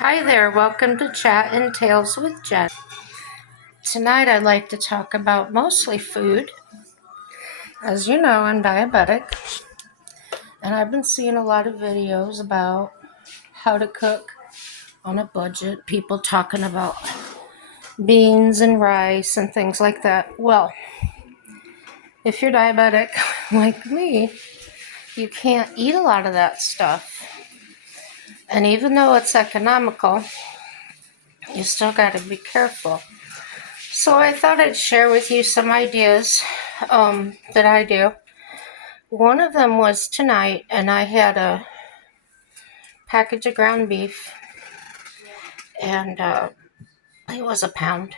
Hi there, welcome to Chat and Tales with Jen. Tonight I'd like to talk about mostly food. As you know, I'm diabetic, and I've been seeing a lot of videos about how to cook on a budget, people talking about beans and rice and things like that. Well, if you're diabetic like me, you can't eat a lot of that stuff. And even though it's economical, you still got to be careful. So I thought I'd share with you some ideas that I do. One of them was tonight, and I had a package of ground beef, and it was a pound.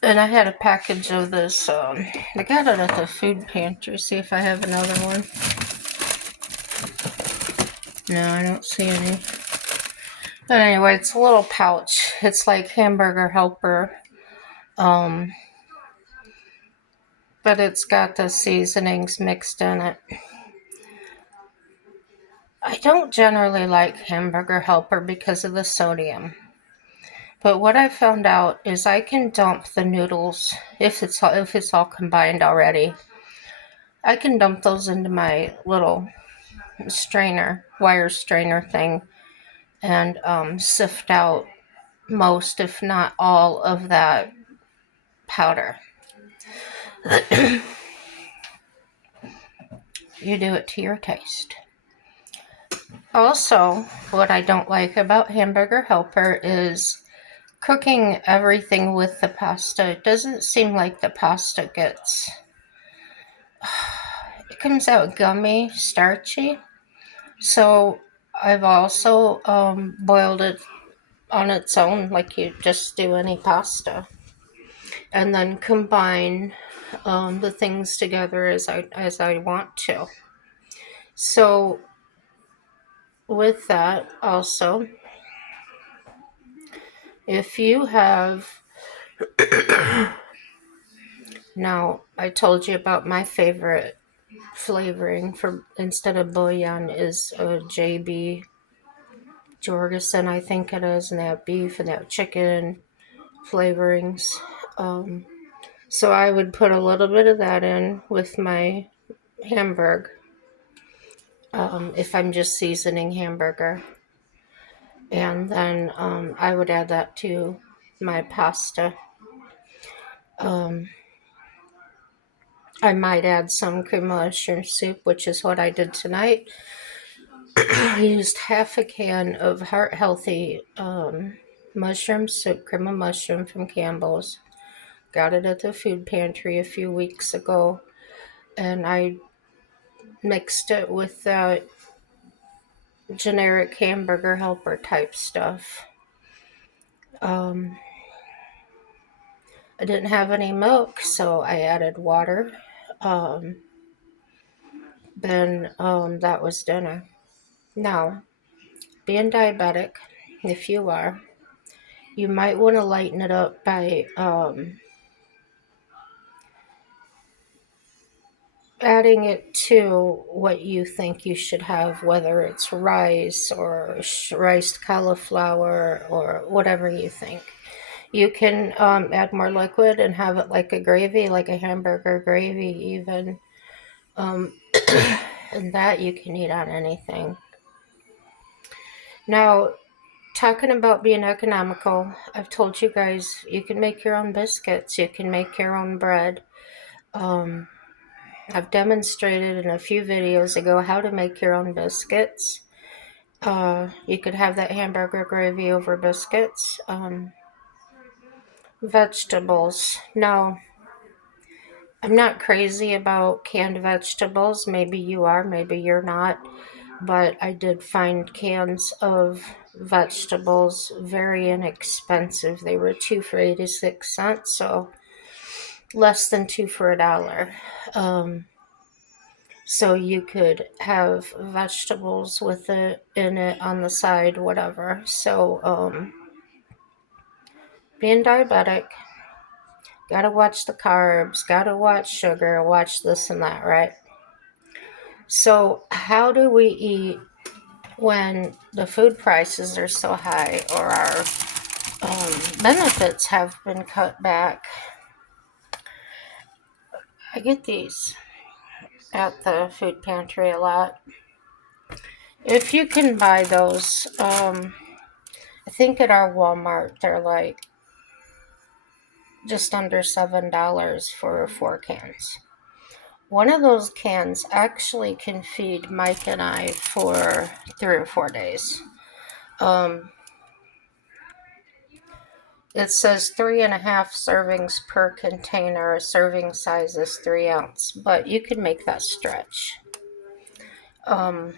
And I had a package of this. I got it at the food pantry. See if I have another one. No, I don't see any. But anyway, it's a little pouch. It's like Hamburger Helper. Um, but it's got the seasonings mixed in it. I don't generally like Hamburger Helper because of the sodium. But what I found out is I can dump the noodles if it's all combined already. I can dump those into my little strainer, wire strainer thing, and sift out most, if not all, of that powder. You do it to your taste. Also, what I don't like about Hamburger Helper is cooking everything with the pasta. It doesn't seem like the pasta gets... It comes out gummy, starchy. So I've also boiled it on its own, like you just do any pasta, and then combine the things together as I want to. So with that, also, if you have... Now, I told you about my favorite flavoring for instead of bouillon is JB Jorgensen, I think it is, and they have beef and they have chicken flavorings. So I would put a little bit of that in with my hamburger if I'm just seasoning hamburger. And then I would add that to my pasta. I might add some cream of mushroom soup, which is what I did tonight. I used half a can of heart healthy mushroom soup, cream of mushroom from Campbell's. Got it at the food pantry a few weeks ago, and I mixed it with that generic Hamburger Helper type stuff. I didn't have any milk, so I added water. Then that was dinner. Now, being diabetic, if you are, you might want to lighten it up by adding it to what you think you should have, whether it's rice or riced cauliflower or whatever you think. You can add more liquid and have it like a gravy, like a hamburger gravy even. Um, and that you can eat on anything. Now, talking about being economical, I've told you guys you can make your own biscuits, you can make your own bread. I've demonstrated in a few videos ago how to make your own biscuits. You could have that hamburger gravy over biscuits. Vegetables. Now, I'm not crazy about canned vegetables. Maybe you are, maybe you're not. But I did find cans of vegetables very inexpensive. They were 2 for 86 cents, so less than 2 for $1. So you could have vegetables with it in it on the side, whatever. So being diabetic, gotta watch the carbs, gotta watch sugar, watch this and that, right? So how do we eat when the food prices are so high or our benefits have been cut back. I get these at the food pantry a lot. If you can buy those, I think at our Walmart they're like just under $7 for 4 cans. One of those cans actually can feed Mike and I for 3 or 4 days. It says 3.5 servings per container. A serving size is 3 ounce, but you can make that stretch. Let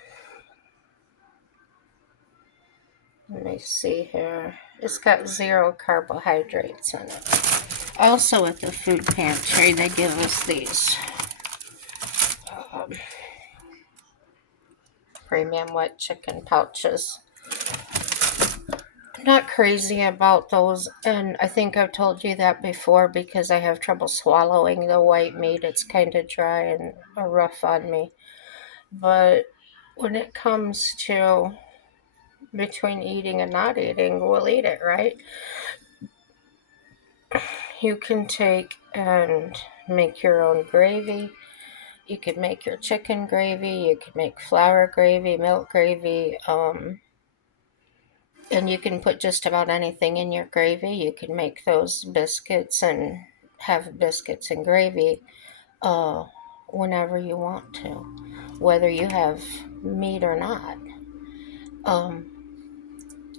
me see here. It's got 0 carbohydrates in it. Also at the food pantry, they give us these premium wet chicken pouches. I'm not crazy about those, and I think I've told you that before because I have trouble swallowing the white meat. It's kind of dry and rough on me. But when it comes to between eating and not eating, we'll eat it, right? You can take and make your own gravy. You could make your chicken gravy. You could make flour gravy, milk gravy, and you can put just about anything in your gravy. You can make those biscuits and have biscuits and gravy whenever you want to, whether you have meat or not.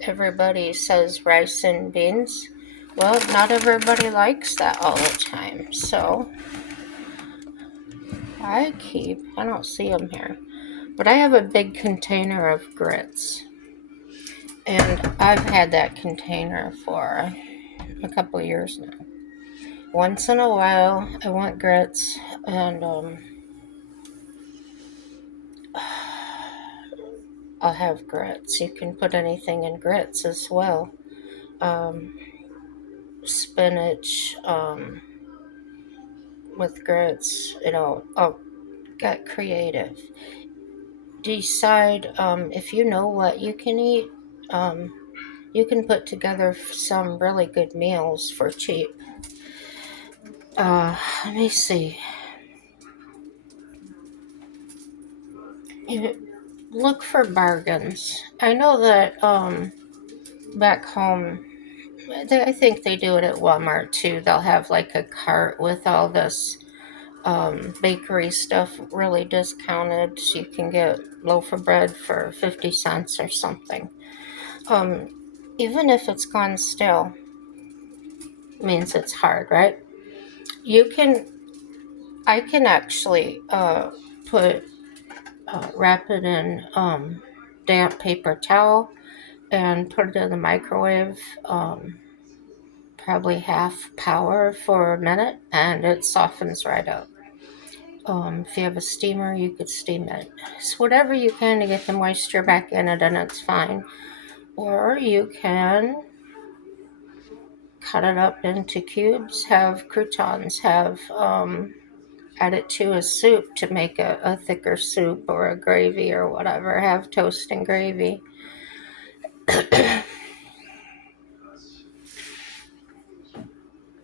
Everybody says rice and beans. Well, not everybody likes that all the time, so I don't see them here, but I have a big container of grits. And I've had that container for a couple of years now. Once in a while, I want grits, and I'll have grits. You can put anything in grits as well. Spinach with grits, I'll get creative. Decide if you know what you can eat. You can put together some really good meals for cheap. Let me see. Look for bargains. I know that back home, I think they do it at Walmart too. They'll have like a cart with all this bakery stuff really discounted. So you can get loaf of bread for 50 cents or something. Even if it's gone stale, means it's hard, right? I can actually wrap it in damp paper towel and put it in the microwave, probably half power for a minute, and it softens right up. If you have a steamer, you could steam it. So whatever you can to get the moisture back in it, and it's fine. Or you can cut it up into cubes, have croutons, add it to a soup to make a thicker soup or a gravy or whatever. Have toast and gravy.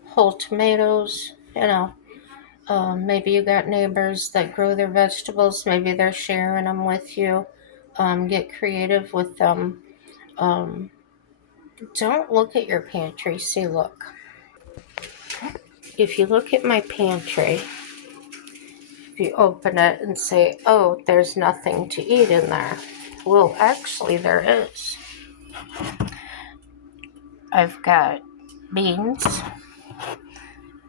Whole tomatoes, maybe you got neighbors that grow their vegetables. Maybe they're sharing them with you. Get creative with them. Don't look at your pantry. See, look. If you look at my pantry, if you open it and say, oh, there's nothing to eat in there. Well, actually, there is. I've got beans,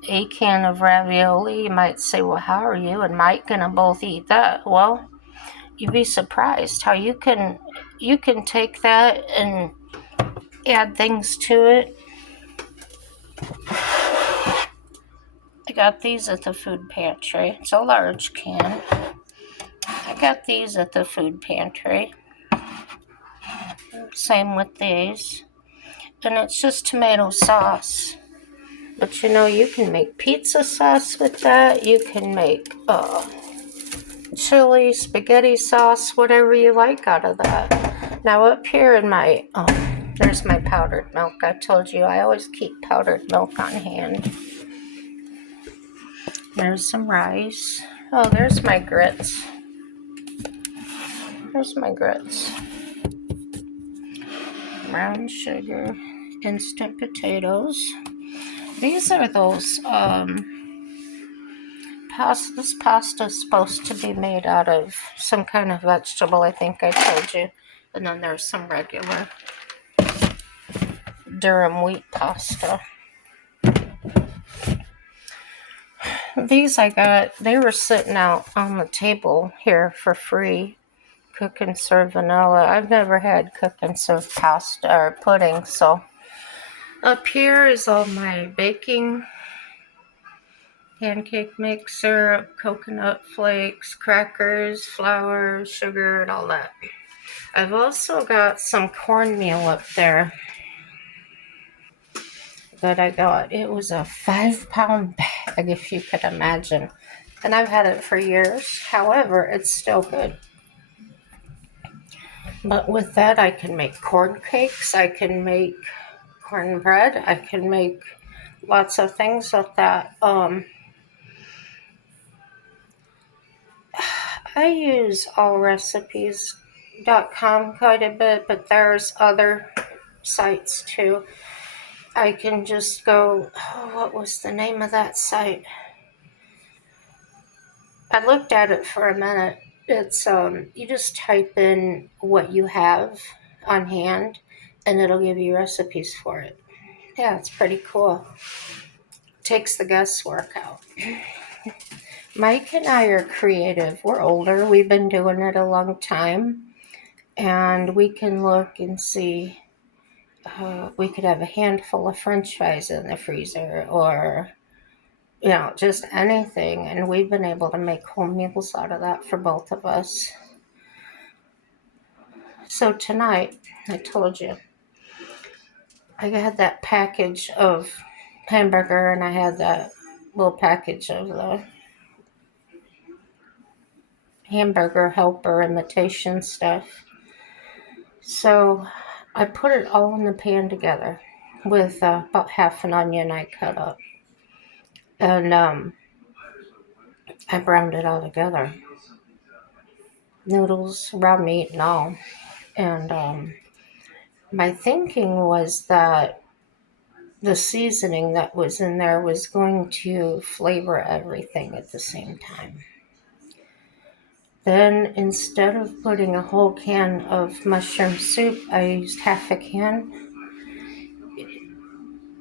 a can of ravioli. You might say, well, how are you and Mike gonna both eat that? Well, you'd be surprised how you can take that and add things to it. I got these at the food pantry. It's a large can. I got these at the food pantry. Same with these. And it's just tomato sauce. But you can make pizza sauce with that. You can make chili, spaghetti sauce, whatever you like out of that. Now up here in my, there's my powdered milk. I told you I always keep powdered milk on hand. There's some rice. Oh, there's my grits. There's my grits. Brown sugar, instant potatoes. These are those, this pasta is supposed to be made out of some kind of vegetable, I think I told you. And then there's some regular durum wheat pasta. These I got, they were sitting out on the table here for free. Cook and serve vanilla. I've never had cook and serve pasta or pudding, so up here is all my baking, pancake mixer, coconut flakes, crackers, flour, sugar, and all that. I've also got some cornmeal up there that I got. It was a 5-pound bag, if you could imagine. And I've had it for years. However, it's still good. But with that, I can make corn cakes. I can make cornbread. I can make lots of things with that. I use allrecipes.com quite a bit, but there's other sites too. I can just go, what was the name of that site? I looked at it for a minute. It's, you just type in what you have on hand and it'll give you recipes for it. Yeah, it's pretty cool. Takes the guesswork out. Mike and I are creative. We're older. We've been doing it a long time. And we can look and see, we could have a handful of french fries in the freezer or, just anything. And we've been able to make whole meals out of that for both of us. So tonight, I told you, I had that package of hamburger and I had that little package of the hamburger helper imitation stuff. So I put it all in the pan together with about half an onion I cut up. And I browned it all together. Noodles, raw meat, and all. And my thinking was that the seasoning that was in there was going to flavor everything at the same time. Then instead of putting a whole can of mushroom soup, I used half a can.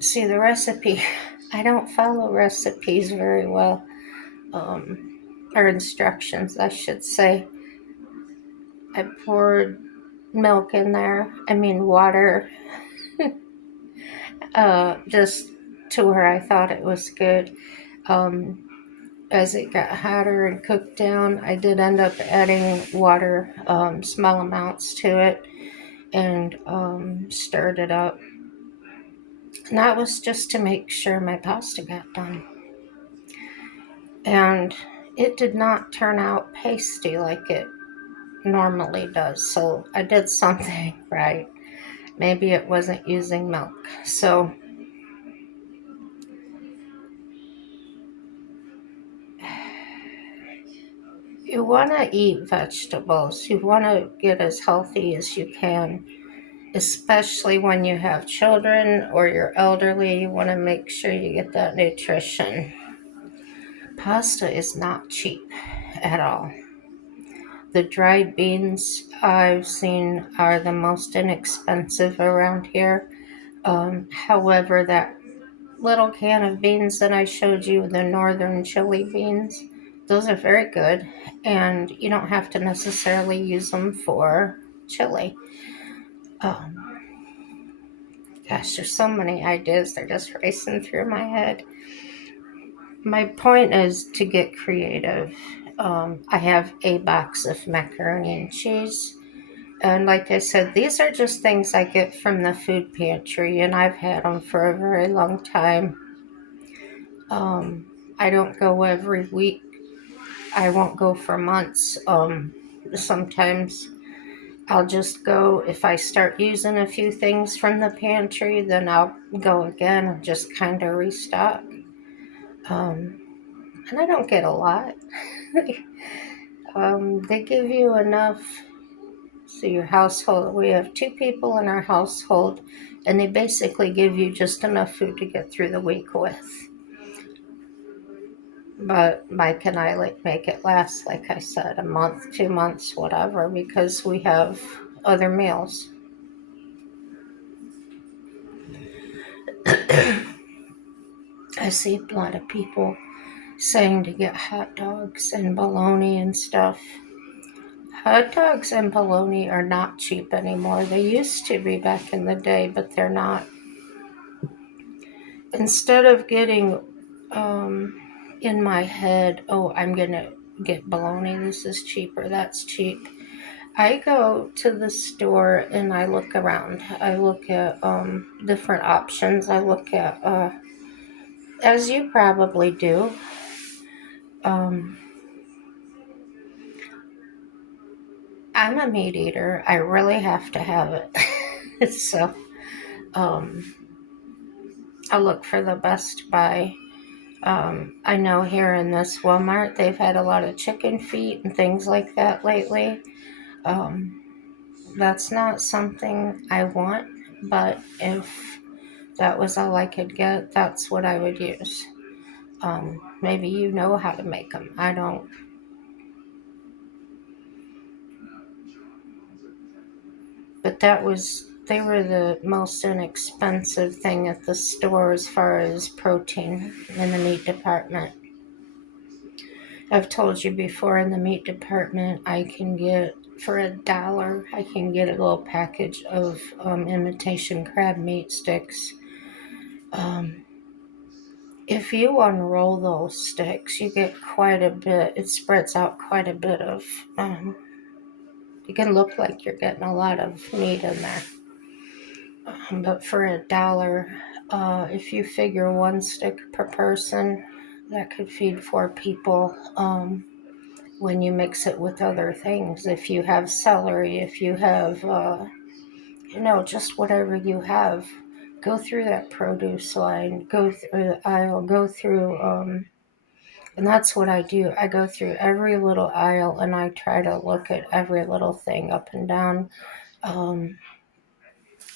See, the recipe, I don't follow recipes very well, or instructions, I should say. I poured milk in there, water, just to where I thought it was good. As it got hotter and cooked down, I did end up adding water, small amounts to it, and stirred it up. And that was just to make sure my pasta got done. And it did not turn out pasty like it normally does. So I did something right. Maybe it wasn't using milk. So you want to eat vegetables. You want to get as healthy as you can, especially when you have children or you're elderly. You want to make sure you get that nutrition. Pasta is not cheap at all. The dried beans I've seen are the most inexpensive around here. However, that little can of beans that I showed you, the northern chili beans, those are very good, and you don't have to necessarily use them for chili. Gosh, there's so many ideas, they're just racing through my head. My point is to get creative. I have a box of macaroni and cheese. And like I said, these are just things I get from the food pantry, and I've had them for a very long time. I don't go every week. I won't go for months. Sometimes I'll just go, if I start using a few things from the pantry, then I'll go again and just kind of restock. Um, and I don't get a lot. They give you enough. So your household, we have 2 people in our household, and they basically give you just enough food to get through the week with. But Mike and I make it last, like I said, a month, 2 months, whatever, because we have other meals. I see a lot of people saying to get hot dogs and bologna and stuff. Hot dogs and bologna are not cheap anymore. They used to be back in the day, but they're not. Instead of getting in my head, oh, I'm going to get bologna, this is cheaper, that's cheap. I go to the store and I look around. I look at different options. I look at, as you probably do, um, I'm a meat eater. I really have to have it. So um, I look for the Best Buy. I know here in this Walmart, they've had a lot of chicken feet and things like that lately. Um, that's not something I want, but if that was all I could get, that's what I would use. Maybe you know how to make them. I don't. But they were the most inexpensive thing at the store as far as protein in the meat department. I've told you before, in the meat department, I can get, for $1, I can get a little package of imitation crab meat sticks. Um, if you unroll those sticks, you get quite a bit, it spreads out quite a bit of, you can look like you're getting a lot of meat in there. But for $1, if you figure 1 stick per person, that could feed 4 people. When you mix it with other things, if you have celery, if you have, just whatever you have, go through that produce line, go through the aisle, go through, and that's what I do. I go through every little aisle and I try to look at every little thing up and down. Um,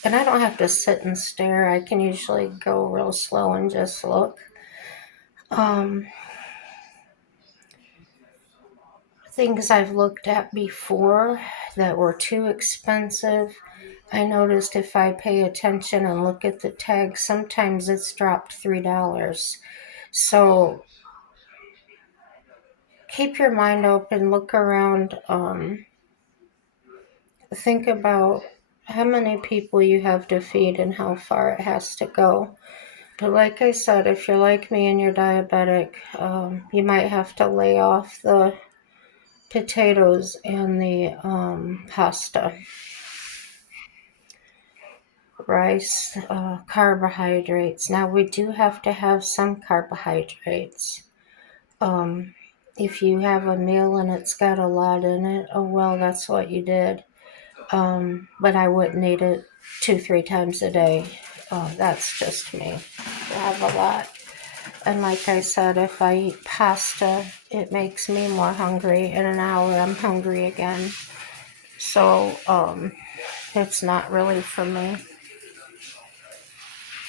and I don't have to sit and stare. I can usually go real slow and just look. Um, Things I've looked at before that were too expensive, I noticed if I pay attention and look at the tag, sometimes it's dropped $3. So keep your mind open, look around, think about how many people you have to feed and how far it has to go. But like I said, if you're like me and you're diabetic, you might have to lay off the potatoes and the pasta, rice, carbohydrates. Now, we do have to have some carbohydrates. Um, if you have a meal and it's got a lot in it, oh well, that's what you did. But I wouldn't eat it 2, 3 times a day. That's just me. I have a lot. And like I said, if I eat pasta, it makes me more hungry. In an hour, I'm hungry again. So, it's not really for me.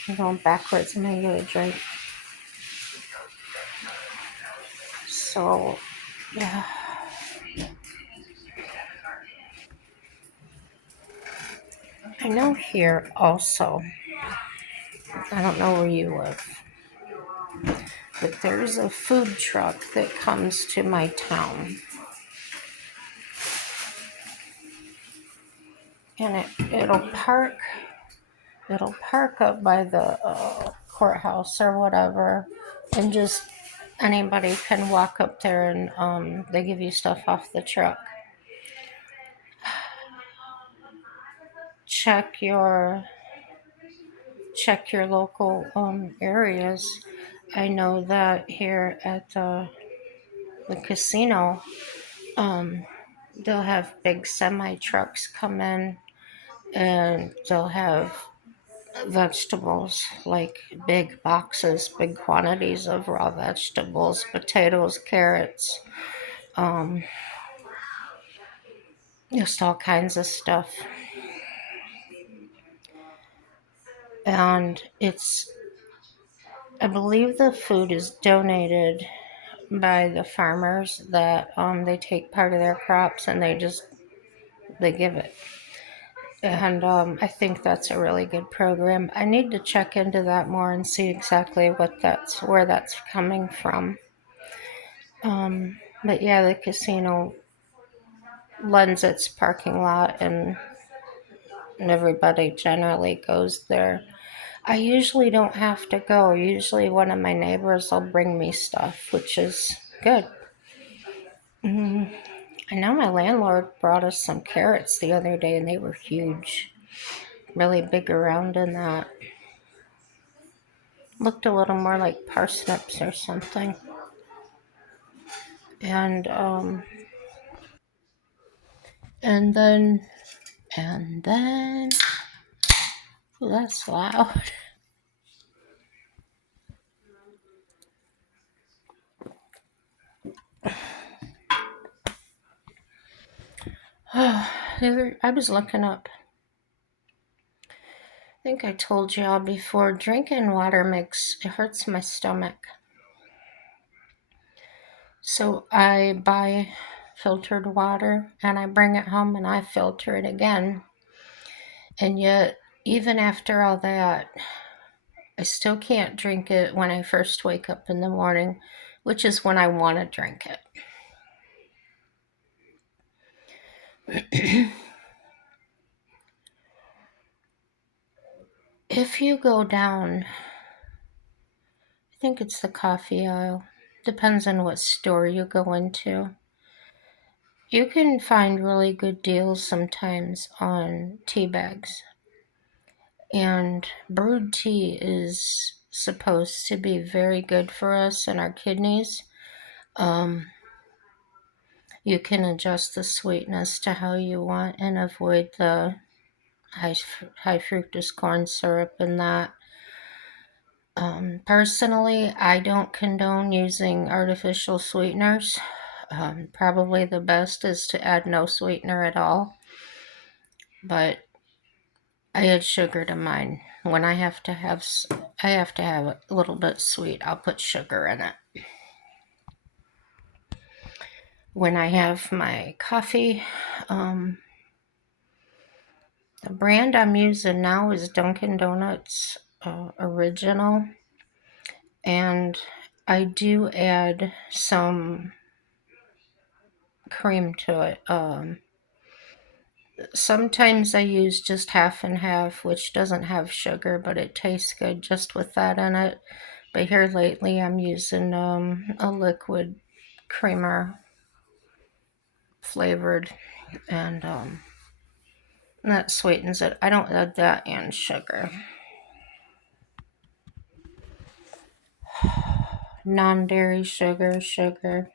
I'm going backwards and I get a drink. So, yeah. I know here also, I don't know where you live, but there's a food truck that comes to my town. And it'll park up by the courthouse or whatever, and just anybody can walk up there and they give you stuff off the truck. Check your local areas. I know that here at the casino, um, they'll have big semi trucks come in and they'll have vegetables, like big boxes, big quantities of raw vegetables, potatoes, carrots, um, just all kinds of stuff. And I believe the food is donated by the farmers that they take part of their crops and they give it. And I think that's a really good program. I need to check into that more and see exactly where that's coming from. But yeah, the casino lends its parking lot, and everybody generally goes there. I usually don't have to go. Usually, one of my neighbors will bring me stuff, which is good. Mm, I know my landlord brought us some carrots the other day, and they were huge, really big around in that. Looked a little more like parsnips or something. And and then and then ooh, that's loud. I was looking up. I think I told y'all before. Drinking water it hurts my stomach. So I buy filtered water and I bring it home and I filter it again. And yet, even after all that, I still can't drink it when I first wake up in the morning, which is when I want to drink it. If you go down, I think it's the coffee aisle, depends on what store you go into. You can find really good deals sometimes on tea bags. And brewed tea is supposed to be very good for us and our kidneys. Um, you can adjust the sweetness to how you want and avoid the high, high fructose corn syrup and that. Personally, I don't condone using artificial sweeteners. Probably the best is to add no sweetener at all. But I add sugar to mine. When I have to have it a little bit sweet. I'll put sugar in it. When I have my coffee, um, the brand I'm using now is Dunkin' Donuts Original, and I do add some cream to it. Sometimes I use just half and half, which doesn't have sugar, but it tastes good just with that in it. But here lately, I'm using a liquid creamer flavored, and that sweetens it. I don't add that and sugar. Non dairy sugar.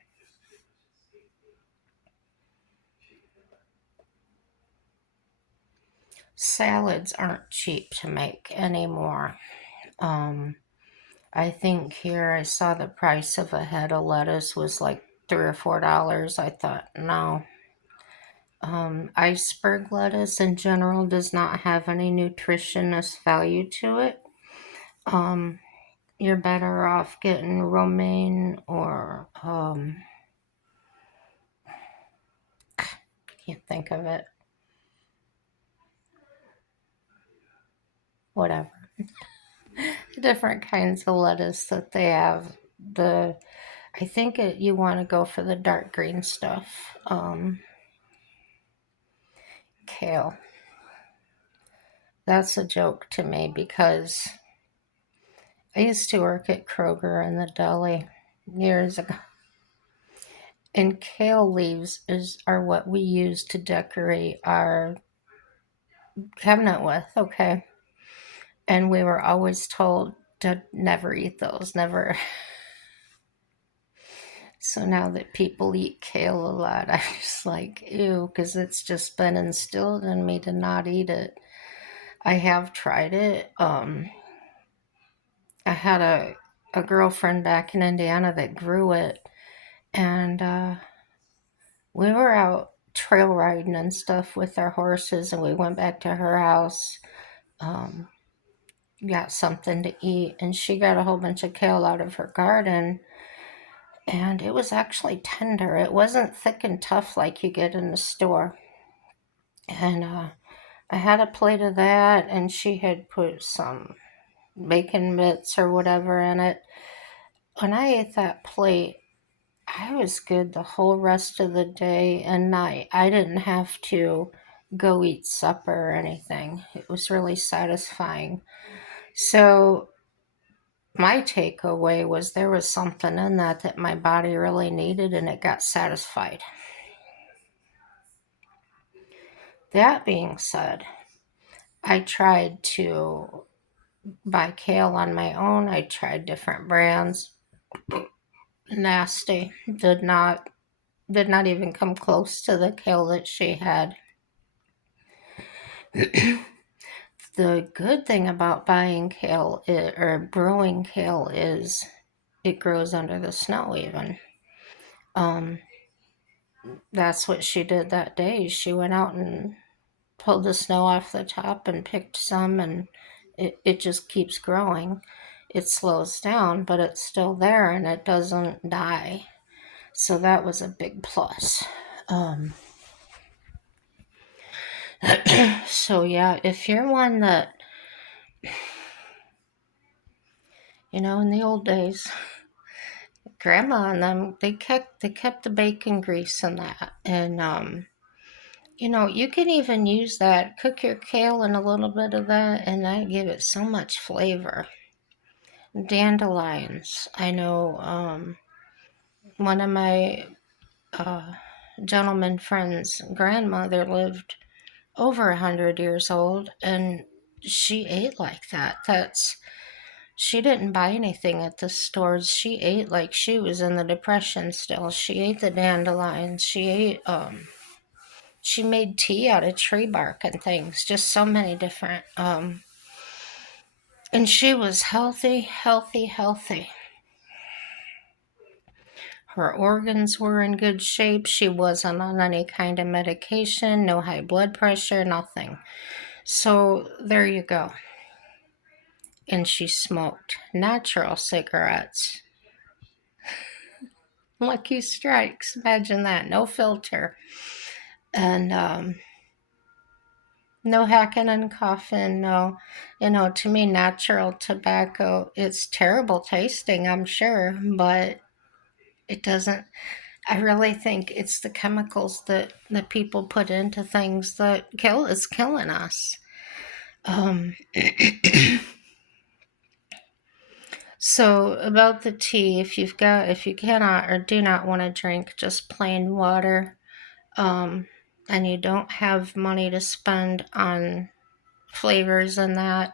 Salads aren't cheap to make anymore. Um, I think here I saw the price of a head of lettuce was like $3 or $4. I thought, no. Iceberg lettuce in general does not have any nutritionist value to it. Um, you're better off getting romaine or can't think of it. Whatever. Different kinds of lettuce that they have. The I think you want to go for the dark green stuff. Kale. That's a joke to me because I used to work at Kroger in the deli years ago. And kale leaves are what we use to decorate our cabinet with, okay? And we were always told to never eat those, never. So now that people eat kale a lot, I'm just like, ew, because it's just been instilled in me to not eat it. I have tried it. I had a girlfriend back in Indiana that grew it, and we were out trail riding and stuff with our horses, and we went back to her house, um, got something to eat, and she got a whole bunch of kale out of her garden, and it was actually tender. It wasn't thick and tough like you get in the store. And I had a plate of that, and she had put some bacon bits or whatever in it. When I ate that plate, I was good the whole rest of the day and night. I didn't have to go eat supper or anything. It was really satisfying. So, my takeaway was there was something in that my body really needed, and it got satisfied. That being said, I tried to buy kale on my own. I tried different brands. Nasty. Did not even come close to the kale that she had. The good thing about buying kale or growing kale is it grows under the snow even. Um, that's what she did that day. She went out and pulled the snow off the top and picked some, and it just keeps growing. It slows down, but it's still there and it doesn't die. So that was a big plus. Um, so yeah, if you're one that, in the old days, grandma and them, they kept the bacon grease and that. And you can even use that, cook your kale in a little bit of that, and that give it so much flavor. Dandelions. I know one of my uh, gentleman friends' grandmother lived over 100 years old, and she ate like that. She didn't buy anything at the stores. She ate like she was in the Depression still. She ate the dandelions. She made tea out of tree bark and things. Just so many different. And she was healthy, healthy, healthy. Her organs were in good shape. She wasn't on any kind of medication, no high blood pressure, nothing. So there you go. And she smoked natural cigarettes. Lucky Strikes. Imagine that. No filter. And no hacking and coughing. No, to me, natural tobacco, it's terrible tasting, I'm sure, but it doesn't. I really think it's the chemicals that people put into things that is killing us. Um, so about the tea, if you cannot or do not want to drink just plain water, and you don't have money to spend on flavors and that,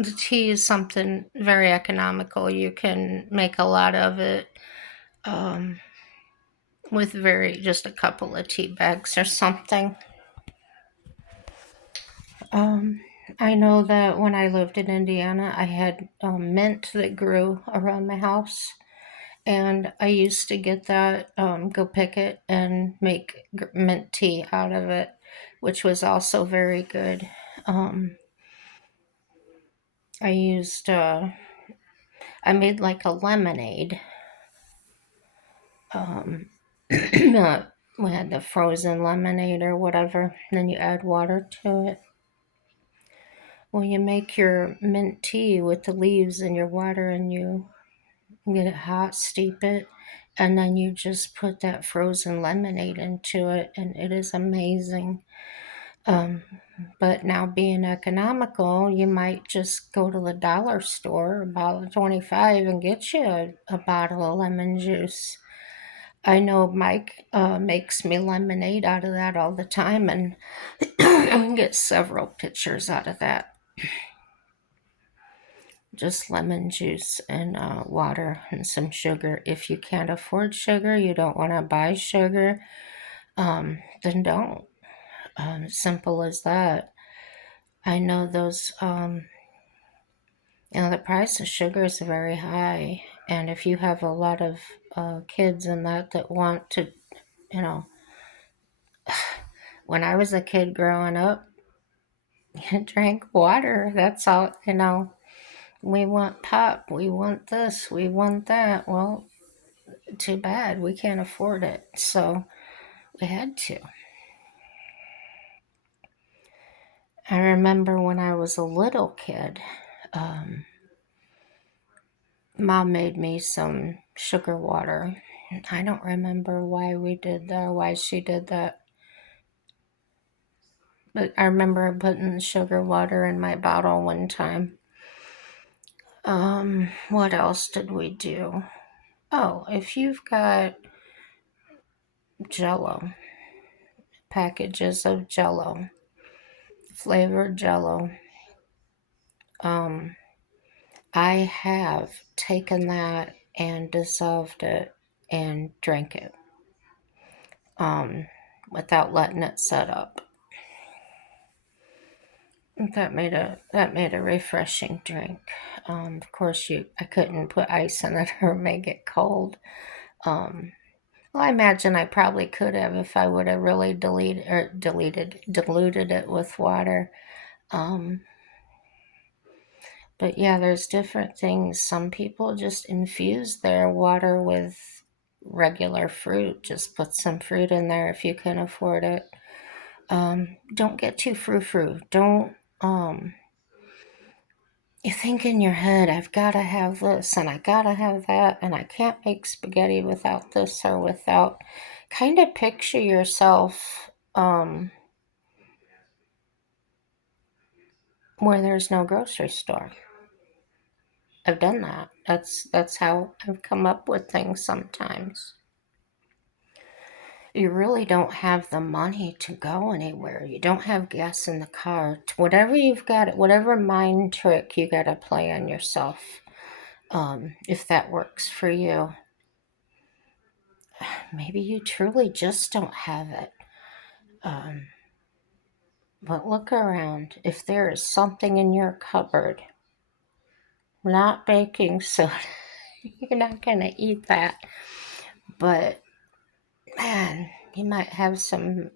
the tea is something very economical. You can make a lot of it um, with just a couple of tea bags or something. Um, I know that when I lived in Indiana, I had mint that grew around my house, and I used to get that, go pick it, and make mint tea out of it, which was also very good. Um, I used, I made like a lemonade. We had the frozen lemonade or whatever, and then you add water to it. Well, you make your mint tea with the leaves and your water, and you get it hot, steep it, and then you just put that frozen lemonade into it, and it is amazing. Um, but now being economical, you might just go to the dollar store, about 25, and get you a bottle of lemon juice. I know Mike makes me lemonade out of that all the time, and I can get several pitchers out of that. just lemon juice and water and some sugar. If you can't afford sugar, you don't want to buy sugar, then don't. Simple as that. I know the price of sugar is very high. And if you have a lot of kids and that want to, you know, when I was a kid growing up, you drank water. That's all, we want pop, we want this, we want that. Well, too bad. We can't afford it. So we had to. I remember when I was a little kid, um, Mom made me some sugar water. I don't remember why we did that, why she did that. But I remember putting sugar water in my bottle one time. What else did we do? Oh, if you've got Jello, packages of Jello, flavored Jello, um, I have taken that and dissolved it and drank it, um, without letting it set up. That made a refreshing drink. Of course, I couldn't put ice in it or make it cold. Um, well, I imagine I probably could have if I would have really diluted it with water. Um, but yeah, there's different things. Some people just infuse their water with regular fruit. Just put some fruit in there if you can afford it. Don't get too frou-frou. Don't you think in your head, I've got to have this and I got to have that, and I can't make spaghetti without this or without. Kind of picture yourself where there's no grocery store. I've done that. That's how I've come up with things sometimes. You really don't have the money to go anywhere. You don't have gas in the car. Whatever you've got, whatever mind trick you got to play on yourself, if that works for you. Maybe you truly just don't have it. Um, but look around. If there is something in your cupboard, not baking soda, you're not going to eat that. But man, you might have some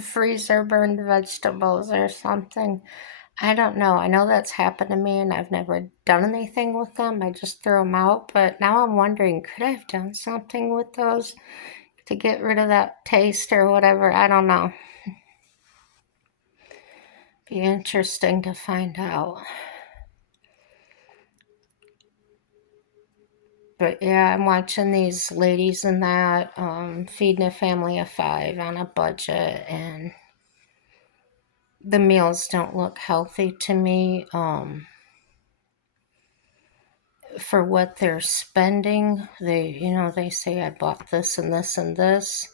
freezer burned vegetables or something. I don't know. I know that's happened to me and I've never done anything with them. I just threw them out. But now I'm wondering, could I have done something with those to get rid of that taste or whatever? I don't know. Be interesting to find out. But yeah, I'm watching these ladies in that feeding a family of 5 on a budget, and the meals don't look healthy to me. For what they're spending, they say I bought this and this and this,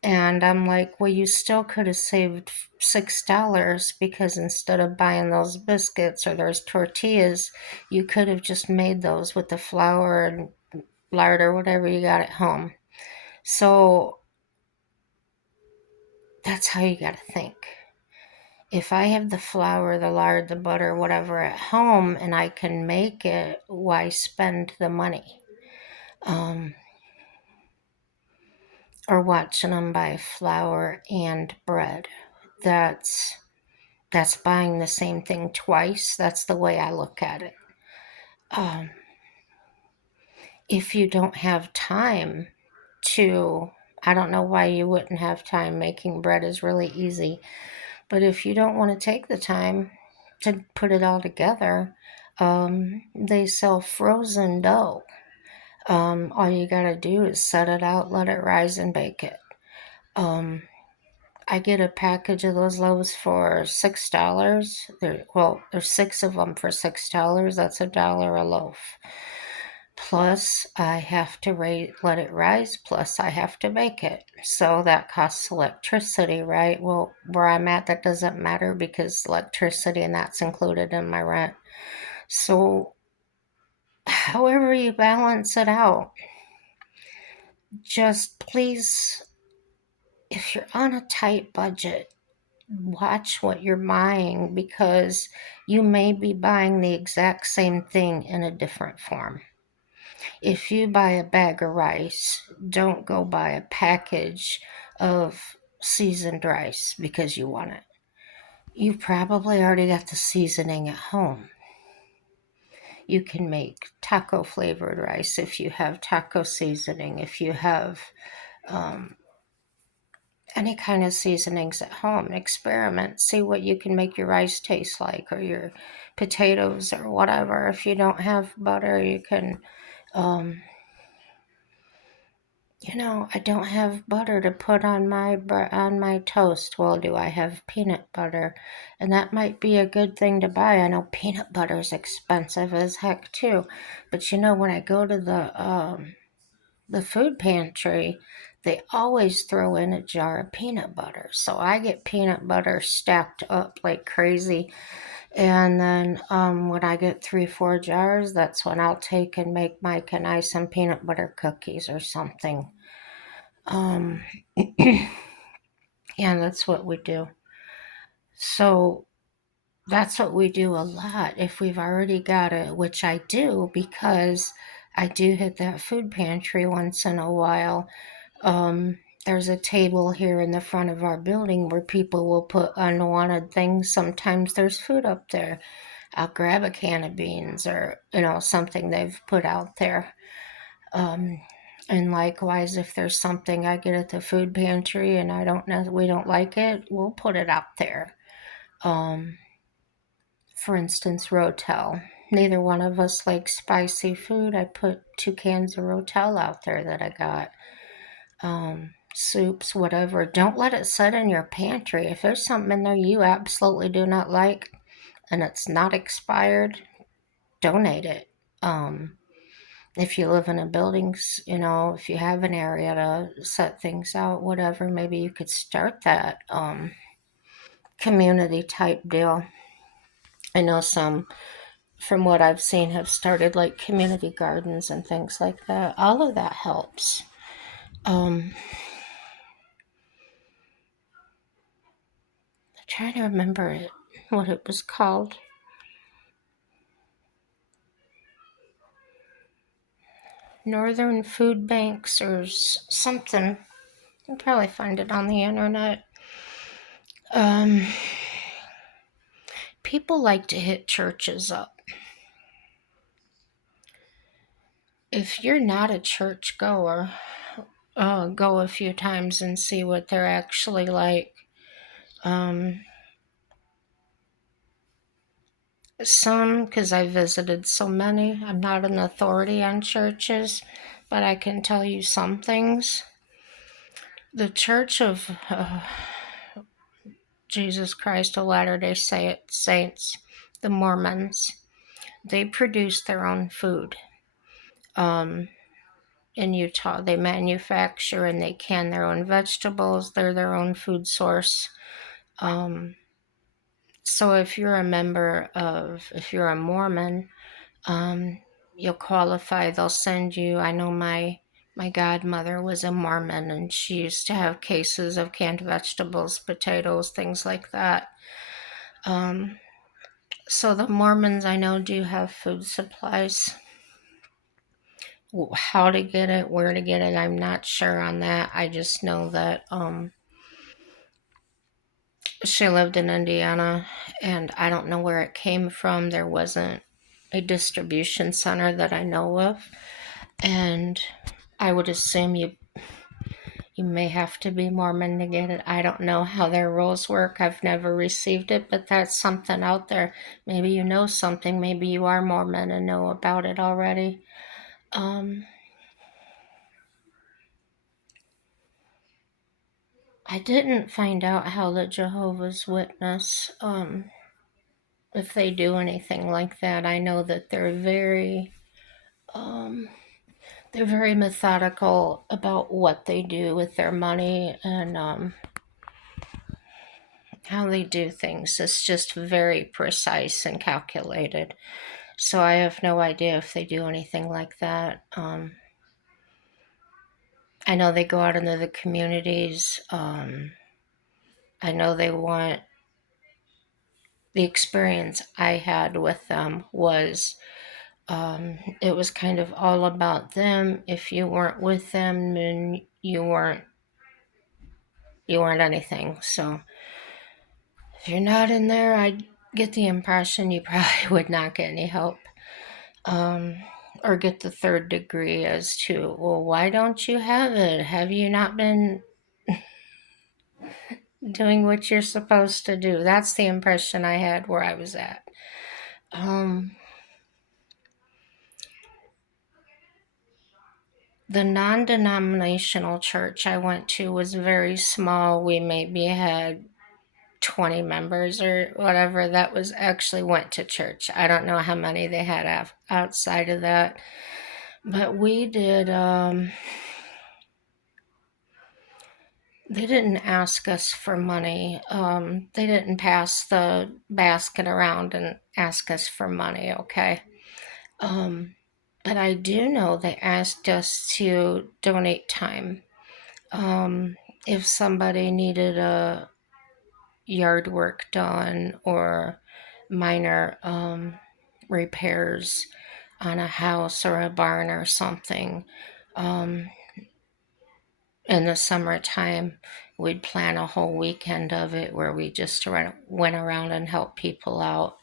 and I'm like, well, you still could have saved $6 because instead of buying those biscuits or those tortillas, you could have just made those with the flour and lard or whatever you got at home. So that's how you got to think. If I have the flour, the lard, the butter, whatever at home and I can make it, why spend the money? Or watching them buy flour and bread. That's buying the same thing twice. That's the way I look at it. Um, if you don't have time to, I don't know why you wouldn't have time. Making bread is really easy. But if you don't want to take the time to put it all together, they sell frozen dough. All you gotta do is set it out, let it rise, and bake it. Um, I get a package of those loaves for $6. There's 6 of them for $6. That's $1 a loaf. Plus, I have to let it rise. Plus, I have to bake it. So that costs electricity, right? Well, where I'm at, that doesn't matter because electricity and that's included in my rent. So, however you balance it out, just please, if you're on a tight budget, watch what you're buying because you may be buying the exact same thing in a different form. If you buy a bag of rice, don't go buy a package of seasoned rice because you want it. You probably already got the seasoning at home. You can make taco flavored rice if you have taco seasoning, if you have um, any kind of seasonings at home. Experiment, see what you can make your rice taste like or your potatoes or whatever. If you don't have butter, you can. I don't have butter to put on my toast. Well, do I have peanut butter? And that might be a good thing to buy. I know peanut butter is expensive as heck too, but when I go to the food pantry, they always throw in a jar of peanut butter. So I get peanut butter stacked up like crazy. And then when I get 3, 4 jars, that's when I'll take and make Mike and I some peanut butter cookies or something. Um, yeah, that's what we do. So that's what we do a lot if we've already got it, which I do because I do hit that food pantry once in a while. There's a table here in the front of our building where people will put unwanted things. Sometimes there's food up there. I'll grab a can of beans or, something they've put out there. Um, and likewise, if there's something I get at the food pantry and I don't know, we don't like it, we'll put it out there. Um, for instance, Rotel. Neither one of us like spicy food. I put 2 cans of Rotel out there that I got. Soups, whatever. Don't let it sit in your pantry. If there's something in there you absolutely do not like and it's not expired, donate it. Um, if you live in a building, if you have an area to set things out, whatever, maybe you could start that community type deal. I know some, from what I've seen, have started like community gardens and things like that. All of that helps. I'm trying to remember what it was called. Northern Food Banks or something. You can probably find it on the internet. Um, People like to hit churches up. If you're not a church goer, go a few times and see what they're actually like. Some, because I visited so many, I'm not an authority on churches, but I can tell you some things. The Church of Jesus Christ of Latter-day Saints, the Mormons, they produce their own food. In Utah, they manufacture and they can their own vegetables. They're their own food source. So if you're if you're a Mormon, you'll qualify. They'll send you. I know my godmother was a Mormon, and she used to have cases of canned vegetables, potatoes, things like that. So the Mormons I know do have food supplies. How to get it, where to get it, I'm not sure on that. I just know that she lived in Indiana, and I don't know where it came from. There wasn't a distribution center that I know of, and I would assume you may have to be Mormon to get it. I don't know how their rules work. I've never received it, but that's something out there. Maybe you know something. Maybe you are Mormon and know about it already. I didn't find out how the Jehovah's Witness, if they do anything like that. I know that they're very methodical about what they do with their money and how they do things. It's just very precise and calculated. So I have no idea if they do anything like that. I know they go out into the communities. I know they want the experience I had with them was it was kind of all about them. If you weren't with them, then you weren't anything. So if you're not in there, I get the impression you probably would not get any help. Or get the third degree as to, well, why don't you have it? Have you not been doing what you're supposed to do? That's the impression I had where I was at. The non denominational church I went to was very small. We maybe had 20 members or whatever that was actually went to church. I don't know how many they had outside of that. But we did, they didn't ask us for money. They didn't pass the basket around and ask us for money, okay? But I do know they asked us to donate time. If somebody needed a yard work done or minor repairs on a house or a barn or something, in the summertime, we'd plan a whole weekend of it where we just went around and helped people out.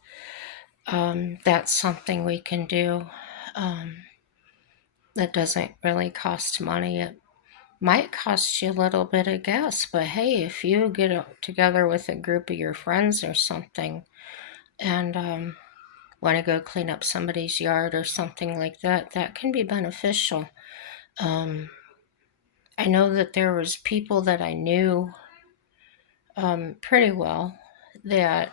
That's something we can do. That doesn't really cost money. It might cost you a little bit of gas, but hey, if you get together with a group of your friends or something and want to go clean up somebody's yard or something like that, that can be beneficial. I know that there was people that I knew pretty well that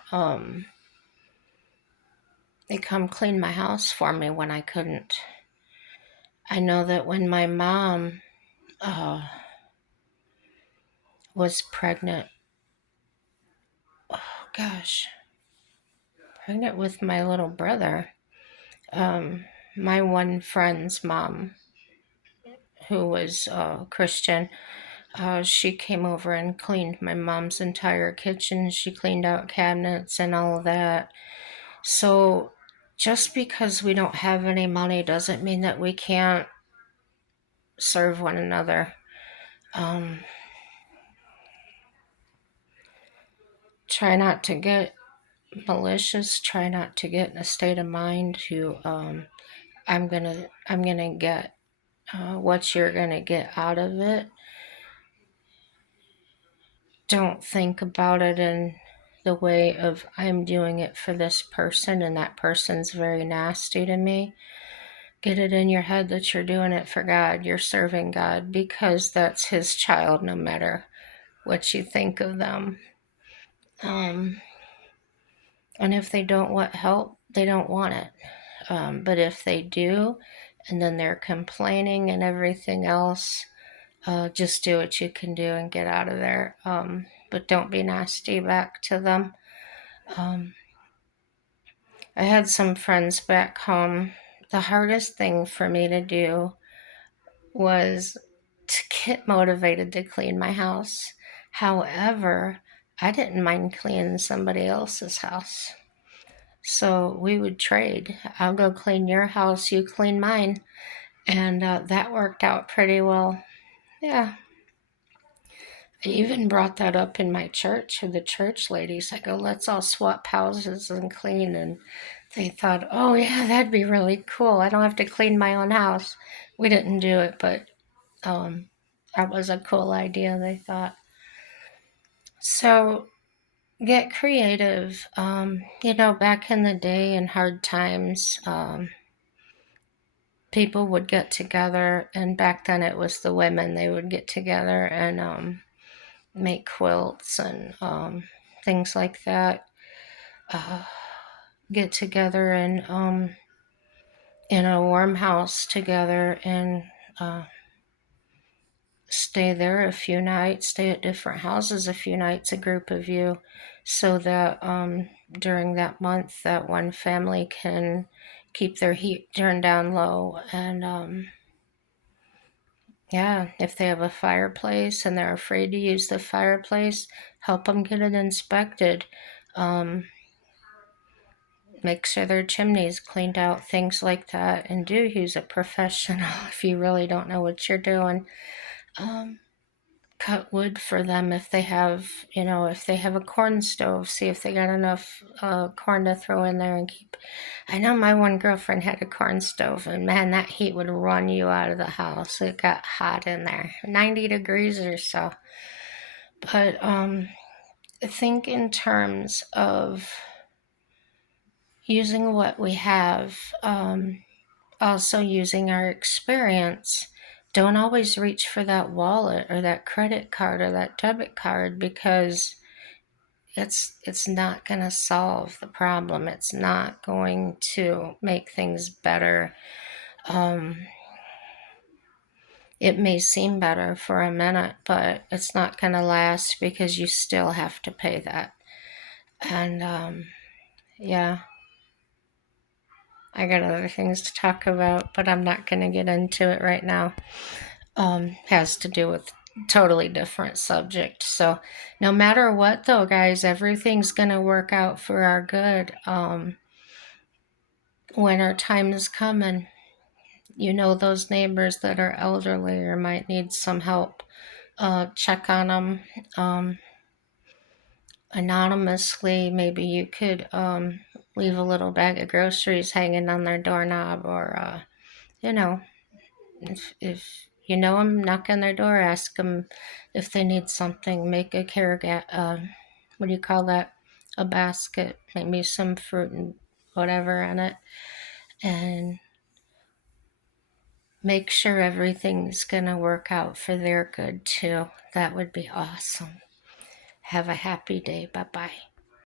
they come clean my house for me when I couldn't. I know that when my mom uh, was pregnant, oh gosh, pregnant with my little brother, my one friend's mom, who was Christian, she came over and cleaned my mom's entire kitchen. She cleaned out cabinets and all of that. So just because we don't have any money doesn't mean that we can't serve one another. Try not to get malicious. Try not to get in a state of mind to I'm gonna get what you're gonna get out of it. Don't think about it in the way of I'm doing it for this person and that person's very nasty to me. Get it in your head that you're doing it for God. You're serving God because that's His child, no matter what you think of them. And if they don't want help, they don't want it. But if they do, and then they're complaining and everything else, just do what you can do and get out of there. But don't be nasty back to them. I had some friends back home. The hardest thing for me to do was to get motivated to clean my house. However, I didn't mind cleaning somebody else's house. So we would trade. I'll go clean your house, you clean mine. And that worked out pretty well. Yeah. I even brought that up in my church with the church ladies. I go, let's all swap houses and clean. And they thought, oh, yeah, that'd be really cool. I don't have to clean my own house. We didn't do it, but that was a cool idea, they thought. So get creative. Back in the day in hard times, people would get together, and back then it was the women. They would get together and make quilts and things like that. Get together and in a warm house together and stay there a few nights, stay at different houses a few nights, a group of you, so that during that month that one family can keep their heat turned down low. And yeah, if they have a fireplace and they're afraid to use the fireplace, help them get it inspected. Um, make sure their chimney's cleaned out, things like that. And do use a professional if you really don't know what you're doing. Cut wood for them if they have, if they have a corn stove, see if they got enough corn to throw in there and keep. I know my one girlfriend had a corn stove, and man, that heat would run you out of the house. It got hot in there, 90 degrees or so. But think in terms of using what we have, also using our experience. Don't always reach for that wallet or that credit card or that debit card, because it's not going to solve the problem. It's not going to make things better. It may seem better for a minute, but it's not going to last, because you still have to pay that. And yeah, I got other things to talk about, but I'm not going to get into it right now. Has to do with totally different subject. So no matter what though, guys, everything's gonna work out for our good. Winter time is coming. Those neighbors that are elderly or might need some help, check on them anonymously. Maybe you could leave a little bag of groceries hanging on their doorknob, or you know if you know them, knock on their door, ask them if they need something. Make a what do you call that? A basket, maybe some fruit and whatever in it, and make sure everything's gonna work out for their good too. That would be awesome. Have a happy day. Bye bye.